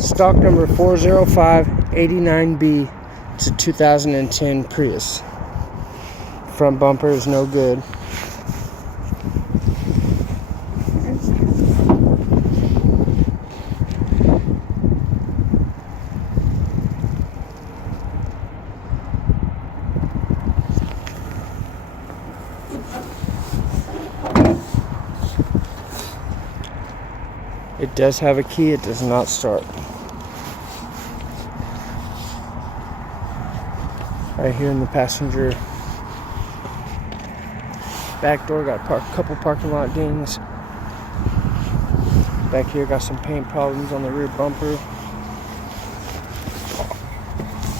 Stock number 40589B. It's a 2010 Prius. Front bumper is no good. It does have a key, it does not start. Right here in the passenger back door, got a couple parking lot dings. Back here, got some paint problems on the rear bumper.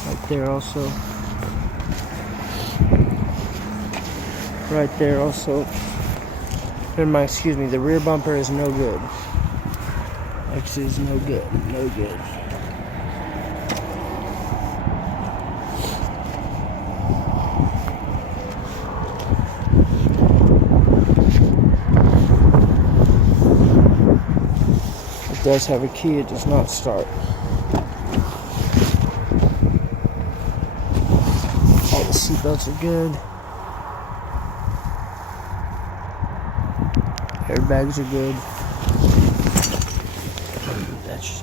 Right there also. Right there also. Excuse me, the rear bumper is no good. Exit is no good, no good. It does have a key, it does not start. All the seatbelts are good. Airbags are good. That's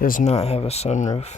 does not have a sunroof.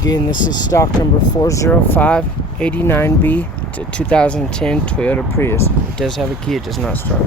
Again, this is stock number 40589B. It's a 2010 Toyota Prius. It does have a key, it does not start.